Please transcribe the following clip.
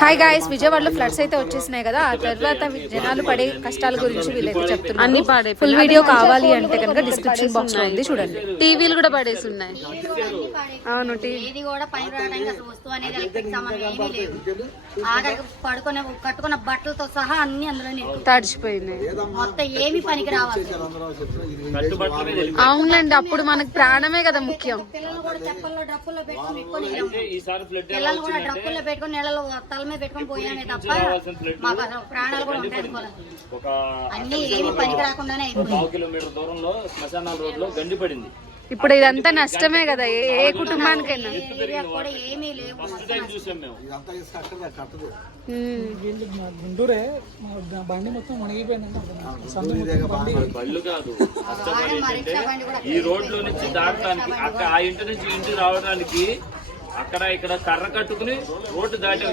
Hi guys, విజయవాడలో floods అయితే వచ్చేసినాయి కదా. ఆ తర్వాత జనాలు పడే కష్టాల గురించి వీళ్ళైతే చెప్తున్నారు. అన్ని పాడే ఫుల్ వీడియో కావాలి అంటే కనుక డిస్క్రిప్షన్ బాక్స్ లో ఉంది చూడండి. టీవీలు కూడా పడేసి ఉన్నాయి. అవును, ఏది కూడా పని రావడానికి అసలు వస్తువు అనేది ఎలక్ట్రిక్ సామాన్ ఏమీ లేవు. ఆఖరికి పడుకునే కట్టుకున్న బట్టలతో సహా అన్ని అందులోనే తడిచిపోయింది. మొత్తం ఏమి పనికి రావాలి. అవునండి, అప్పుడు మనకు ప్రాణమే కదా ముఖ్యం. పిల్లలు కూడా చెప్పల్లో డ్రప్పుల్లో పెట్టుకుని పిల్లలు కూడా డ్రప్పుల్లో పెట్టుకుని నీళ్ళలో తల మీద పెట్టుకుని పోయామే తప్ప మాకు అసలు ప్రాణాలు కూడా ఉంటాయి అనుకోలేదు. అన్ని ఏమి పనికి రాకుండానే అయిపోయింది. ఇప్పుడు ఇదంతా నష్టమే కదా ఏ కుటుంబానికైనా. కూడా ఏమీ లేవు. గుంటూరే బండి మొత్తం మునిగిపోయిందండి. ఈ రోడ్లో నుంచి దాటడానికి ఆ ఇంటి నుంచి ఇంటికి రావడానికి అక్కడ ఇక్కడ కర్ర కట్టుకుని రోడ్డు దాటి